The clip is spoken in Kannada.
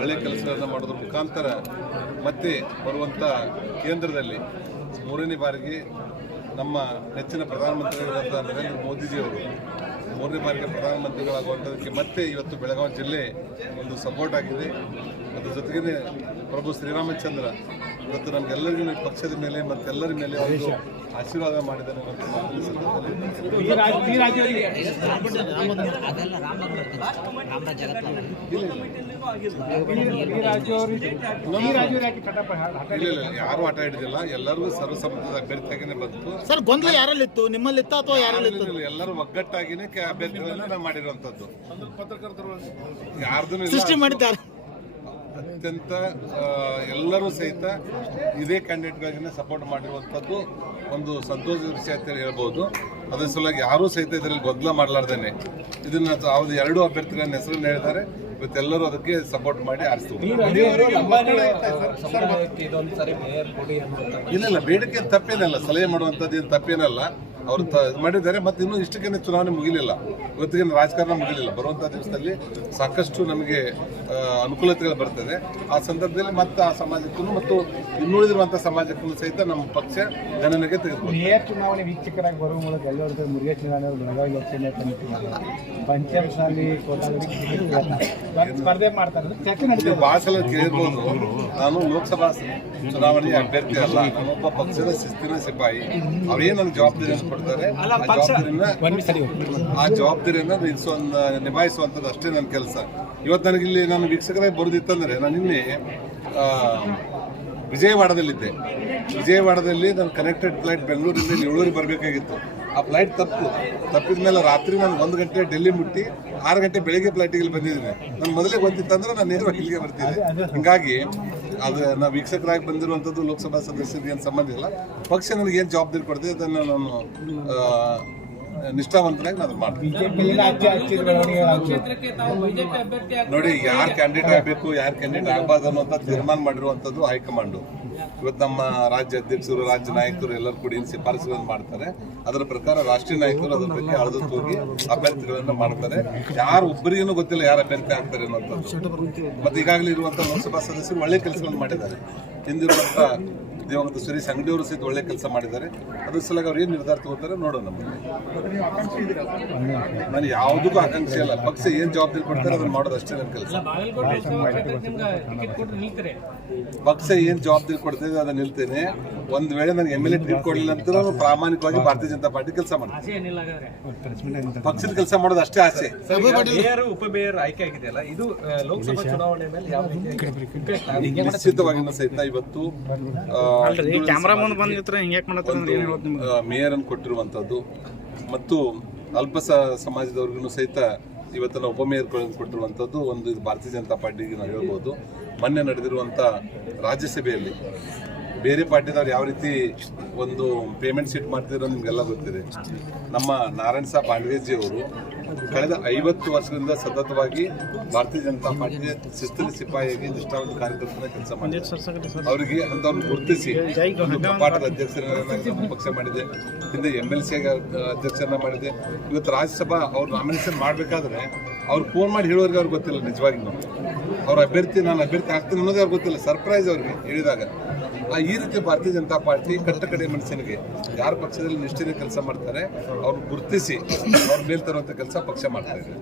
ಒಳ್ಳೆಯ ಕೆಲಸಗಳನ್ನು ಮಾಡೋದ್ರ ಮುಖಾಂತರ ಮತ್ತೆ ಬರುವಂಥ ಕೇಂದ್ರದಲ್ಲಿ 3ನೇ ಬಾರಿಗೆ ನಮ್ಮ ನೆಚ್ಚಿನ ಪ್ರಧಾನಮಂತ್ರಿಗಳಾದಂಥ ನರೇಂದ್ರ ಮೋದಿಜಿಯವರು 3ನೇ ಬಾರಿಗೆ ಪ್ರಧಾನಮಂತ್ರಿಗಳಾಗುವಂಥದ್ದಕ್ಕೆ ಮತ್ತೆ ಇವತ್ತು ಬೆಳಗಾವಿ ಜಿಲ್ಲೆ ಒಂದು ಸಪೋರ್ಟ್ ಆಗಿದೆ. ಅದ್ರ ಜೊತೆಗೇ ಪ್ರಭು ಶ್ರೀರಾಮಚಂದ್ರ ಇವತ್ತು ನಮಗೆಲ್ಲರಿಗೂ ಪಕ್ಷದ ಮೇಲೆ ಮತ್ತೆಲ್ಲರ ಮೇಲೆ ಒಂದು ಆಶೀರ್ವಾದ ಮಾಡಿದ್ದಾರೆ. ಇಲ್ಲ, ಯಾರು ಆಟ ಹಿಡಿದಿಲ್ಲ. ಎಲ್ಲರೂ ಸರ್ವಸಮ್ಮತದ ಅಭ್ಯರ್ಥಿಯಾಗಿನೇ ಬಂತು. ಸರ್, ಗೊಂದಲ ಯಾರಲ್ಲಿತ್ತು? ನಿಮ್ಮಲ್ಲಿತ್ತ ಅಥವಾ ಯಾರಲ್ಲಿತ್ತು? ಎಲ್ಲರೂ ಒಗ್ಗಟ್ಟಾಗಿನೇ ಅಭ್ಯರ್ಥಿಗಳನ್ನ ನಾವು ಮಾಡಿರುವಂತದ್ದು. ಯಾರ್ದು ಸೃಷ್ಟಿ ಮಾಡಿದ್ದಾರೆ. ಅತ್ಯಂತ ಎಲ್ಲರೂ ಸಹಿತ ಇದೇ ಕ್ಯಾಂಡಿಡೇಟ್ಗಳಿಗೇ ಸಪೋರ್ಟ್ ಮಾಡಿರುವಂಥದ್ದು ಒಂದು ಸಂತೋಷದ ವಿಷಯ ಅಂತ ಹೇಳ್ಬೋದು. ಅದ್ರ ಸಲುವಾಗಿ ಯಾರೂ ಸಹಿತ ಇದರಲ್ಲಿ ಗೊಂದಲ ಮಾಡಲಾರ್ದೇನೆ ಇದನ್ನ ಅವ್ರು 2 ಅಭ್ಯರ್ಥಿಗಳ ಹೆಸರನ್ನು ಹೇಳಿದ್ದಾರೆ. ಇವತ್ತೆಲ್ಲರೂ ಅದಕ್ಕೆ ಸಪೋರ್ಟ್ ಮಾಡಿ ಆರಿಸ್ತೀವಿ. ಇಲ್ಲ, ಬೇಡಿಕೆ ತಪ್ಪೇನಲ್ಲ, ಸಲಹೆ ಮಾಡುವಂಥದ್ದು ಏನು ತಪ್ಪೇನಲ್ಲ. ಅವರು ಮಾಡಿದ್ದಾರೆ. ಮತ್ತು ಇನ್ನೂ ಇಷ್ಟಕ್ಕೇನೆ ಚುನಾವಣೆ ಮುಗಿಲಿಲ್ಲ, ಇವತ್ತಿಗೆ ರಾಜಕಾರಣ ಮುಗಿಲಿಲ್ಲ. ಬರುವಂಥ ದಿವಸದಲ್ಲಿ ಸಾಕಷ್ಟು ನಮಗೆ ಅನುಕೂಲತೆಗಳು ಬರ್ತದೆ. ಆ ಸಂದರ್ಭದಲ್ಲಿ ಮತ್ತು ಆ ಸಮಾಜಕ್ಕೂ ಮತ್ತು ಇನ್ನುಳಿದಿರುವಂಥ ಸಮಾಜಕ್ಕೂ ಸಹಿತ ನಮ್ಮ ಪಕ್ಷ ಗಣನೆಗೆ ತೆಗೆದುಕೊಂಡು ಚುನಾವಣೆ ವೀಕ್ಷಕರಾಗಿ ಬರುವ ಮೂಲಕ ಎಲ್ಲರೂ ಮುರುಗೇಶ್ ನಿರಾಣಿ ಬೆಳಗಾವಿ ಲೋಕಸಭೆ ಪಂಚಮಸಾಲಿ ಸ್ಪರ್ಧೆ ಮಾಡ್ತಾರೆ. ಭಾಳ ಸಲ ಕೇಳಿರ್ಬೋದು, ನಾನು ಲೋಕಸಭಾ ಚುನಾವಣೆಯ ಅಭ್ಯರ್ಥಿ ಅಲ್ಲ, ನಾನೊಬ್ಬ ಪಕ್ಷದ ಶಿಸ್ತಿನ ಸಿಪಾಯಿ. ಅವ್ರೇನು ನನಗೆ ಜವಾಬ್ದಾರಿಯನ್ನು ಕೊಡ್ತಾರೆ, ಆ ಜವಾಬ್ದಾರಿಯನ್ನ ನಿಭಾಯಿಸುವಂಥದ್ದು ಅಷ್ಟೇ ನನ್ನ ಕೆಲಸ. ಇವತ್ತು ನನಗಿಲ್ಲಿ ನಾನು ವೀಕ್ಷಕರಾಗಿ ಬರೋದಿತ್ತಂದ್ರೆ, ನಾನು ನಿನ್ನೆ ವಿಜಯವಾಡದಲ್ಲಿದ್ದೆ. ವಿಜಯವಾಡದಲ್ಲಿ ನಾನು ಕನೆಕ್ಟೆಡ್ ಫ್ಲೈಟ್ ಬೆಂಗಳೂರಿಂದ 7 ಬರಬೇಕಾಗಿತ್ತು. ಆ ಫ್ಲೈಟ್ ತಪ್ಪಿದ ಮೇಲೆ ರಾತ್ರಿ ನಾನು 1 ಗಂಟೆ ಡೆಲ್ಲಿ ಮುಟ್ಟಿ 6 ಗಂಟೆ ಬೆಳಿಗ್ಗೆ ಫ್ಲೈಟಿಗೆ ಬಂದಿದ್ದೀನಿ. ನಾನು ಮೊದಲೇ ಗೊತ್ತಿತ್ತಂದ್ರೆ ನಾನು ನೇರವಾಗಿ ಇಲ್ಲಿಗೆ ಬರ್ತಿದ್ದೆ. ಹೀಗಾಗಿ ಅದು ನಾವು ವೀಕ್ಷಕರಾಗಿ ಬಂದಿರುವಂಥದ್ದು ಲೋಕಸಭಾ ಸದಸ್ಯರಿಗೆ ಏನು ಸಂಬಂಧ ಇಲ್ಲ. ಪಕ್ಷ ನನಗೆ ಏನು ಜವಾಬ್ದಾರಿ ಕೊಡ್ತದೆ ಅದನ್ನು ನಾನು ನಿಷ್ಠಾವಂತನಾಗಿ ನಾನು ಮಾಡ್ತೀನಿ. ನೋಡಿ, ಯಾರು ಕ್ಯಾಂಡಿಡೇಟ್ ಆಗಬೇಕು, ಯಾರು ಕ್ಯಾಂಡಿಡೇಟ್ ಆಗಬಾರ್ದು ಅನ್ನುವಂಥ ತೀರ್ಮಾನ ಮಾಡಿರುವಂಥದ್ದು ಹೈಕಮಾಂಡು. ಇವತ್ತು ನಮ್ಮ ರಾಜ್ಯ ಅಧ್ಯಕ್ಷರು, ರಾಜ್ಯ ನಾಯಕರು ಎಲ್ಲರೂ ಕೂಡ ಏನು ಶಿಫಾರಸುಗಳನ್ನು ಮಾಡ್ತಾರೆ, ಅದರ ಪ್ರಕಾರ ರಾಷ್ಟ್ರೀಯ ನಾಯಕರು ಅದರ ಬಗ್ಗೆ ಅಳದು ತೂಗಿ ಅಭ್ಯರ್ಥಿಗಳನ್ನು ಮಾಡ್ತಾರೆ. ಯಾರು ಒಬ್ಬರಿಗೂ ಗೊತ್ತಿಲ್ಲ ಯಾರು ಅಭ್ಯರ್ಥಿ ಆಗ್ತಾರೆ ಅನ್ನೋಂಥದ್ದು. ಮತ್ತು ಈಗಾಗಲೇ ಇರುವಂಥ ಲೋಕಸಭಾ ಸದಸ್ಯರು ಒಳ್ಳೆ ಕೆಲಸಗಳನ್ನು ಮಾಡಿದ್ದಾರೆ. ಹಿಂದಿರುವಂಥ ದಿವಂಗತ ಸುರೇಶ್ ಅಂಗಡಿ ಅವರು ಸಹಿತ ಒಳ್ಳೆ ಕೆಲಸ ಮಾಡಿದ್ದಾರೆ. ಅದ್ರ ಸಲುವಾಗಿ ಅವ್ರು ಏನು ನಿರ್ಧಾರ ತಗೋತಾರೆ ನೋಡೋಣ. ನಾನು ಯಾವುದಕ್ಕೂ ಆಕಾಂಕ್ಷೆ ಇಲ್ಲ. ಪಕ್ಷ ಏನು ಜವಾಬ್ದಾರಿ ಕೊಡ್ತಾರೆ ಅದನ್ನು ಮಾಡೋದು ಅಷ್ಟೇ ನನ್ನ ಕೆಲಸ. ಪಕ್ಷ ಏನು ಜವಾಬ್ದಾರಿ ಕೊಡ್ತೇನೆ ಅದನ್ನು ನಿಲ್ತೇನೆ. ಒಂದು ವೇಳೆ ನನಗೆ MLA ಟಿಕೆಟ್ ಕೊಡಲಿಲ್ಲ ಅಂತ ನಾನು ಪ್ರಾಮಾಣಿಕವಾಗಿ ಭಾರತೀಯ ಜನತಾ ಪಾರ್ಟಿ ಕೆಲಸ ಮಾಡ್ತೀನಿ. ಪಕ್ಷದ ಕೆಲಸ ಮಾಡೋದು ಅಷ್ಟೇ ಆಸೆ. ಉಪಮೇಯರ್ ಆಯ್ಕೆ ಆಗಿದೆಯಲ್ಲ, ಇದು ಲೋಕಸಭಾ ಚುನಾವಣೆ ಮೇಲೆ ಯಾವ ನಿಶ್ಚಿತವಾಗಿ ಸಹಿತ ಇವತ್ತು ಮೇಯರ್ ಅನ್ನು ಕೊಟ್ಟಿರುವಂತದ್ದು ಮತ್ತು ಅಲ್ಪ ಸಮಾಜದವ್ರಿಗೂ ಸಹಿತ ಇವತ್ತೆಲ್ಲ ಉಪಮೇಯರ್ ಕೊಟ್ಟಿರುವಂತದ್ದು ಒಂದು ಇದು ಭಾರತೀಯ ಜನತಾ ಪಾರ್ಟಿಗೆ ನಾವು ಹೇಳ್ಬೋದು. ಮೊನ್ನೆ ನಡೆದಿರುವಂತ ರಾಜ್ಯಸಭೆಯಲ್ಲಿ ಬೇರೆ ಪಾರ್ಟಿದವ್ರು ಯಾವ ರೀತಿ ಒಂದು ಪೇಮೆಂಟ್ ಶೀಟ್ ಮಾಡ್ತಿರೋ ನಿಮಗೆಲ್ಲ ಗೊತ್ತಿದೆ. ನಮ್ಮ ನಾರಾಯಣ ಸಾಹೇಬ್ ಬಾಂಡ್ವೇಜಿ ಅವರು ಕಳೆದ 50 ವರ್ಷದಿಂದ ಸತತವಾಗಿ ಭಾರತೀಯ ಜನತಾ ಪಾರ್ಟಿಯ ಶಿಸ್ತಿನ ಸಿಪಾಯಿಯಾಗಿ ನಿಷ್ಠಾವಂತ ಕಾರ್ಯಕರ್ತನ ಕೆಲಸ ಮಾಡಿದ್ದಾರೆ. ಅವರಿಗೆ ಅಂತವ್ರನ್ನ ಗುರುತಿಸಿ ಕಪಾಟದ ಅಧ್ಯಕ್ಷರನ್ನ ಪಕ್ಷ ಮಾಡಿದೆ, ಹಿಂದೆ MLC ಅಧ್ಯಕ್ಷರನ್ನ ಮಾಡಿದೆ. ಇವತ್ತು ರಾಜ್ಯಸಭಾ ಅವ್ರು ನಾಮಿನೇಷನ್ ಮಾಡಬೇಕಾದ್ರೆ ಅವ್ರು ಫೋನ್ ಮಾಡಿ ಹೇಳೋರಿಗೆ ಅವ್ರಿಗೆ ಗೊತ್ತಿಲ್ಲ. ನಿಜವಾಗಿ ಅವ್ರ ಅಭ್ಯರ್ಥಿ ನಾನು ಅಭ್ಯರ್ಥಿ ಆಗ್ತೀನಿ ಅನ್ನೋದೇ ಅವ್ರಿಗೆ ಗೊತ್ತಿಲ್ಲ. ಸರ್ಪ್ರೈಸ್ ಅವ್ರಿಗೆ ಹೇಳಿದಾಗ ಈ ರೀತಿ ಭಾರತೀಯ ಜನತಾ ಪಾರ್ಟಿ ಕಟ್ಟಕಡೆ ಮನುಷ್ಯನಿಗೆ ಯಾರ ಪಕ್ಷದಲ್ಲಿ ನಿಷ್ಠೆಯ ಕೆಲಸ ಮಾಡ್ತಾರೆ ಅವ್ರನ್ನ ಗುರುತಿಸಿ ಅವ್ರ ಮೇಲೆ ತರುವಂಥ ಕೆಲಸ ಪಕ್ಷ ಮಾಡ್ತಾ ಇದೆ.